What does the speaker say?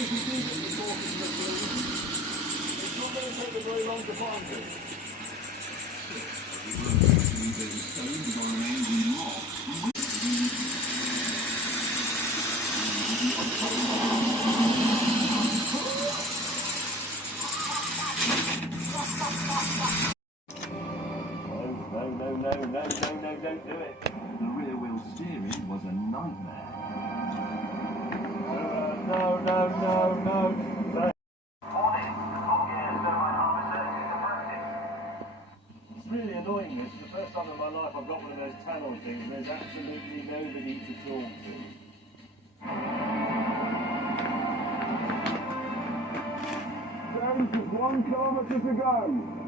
not going to take us very long to find it. No, don't do it. The rear wheel steering was a nightmare. No. It's really annoying this. It's the first time in my life I've got one of those tunnel things and there's absolutely nobody to talk to. There's just 1 kilometre to go.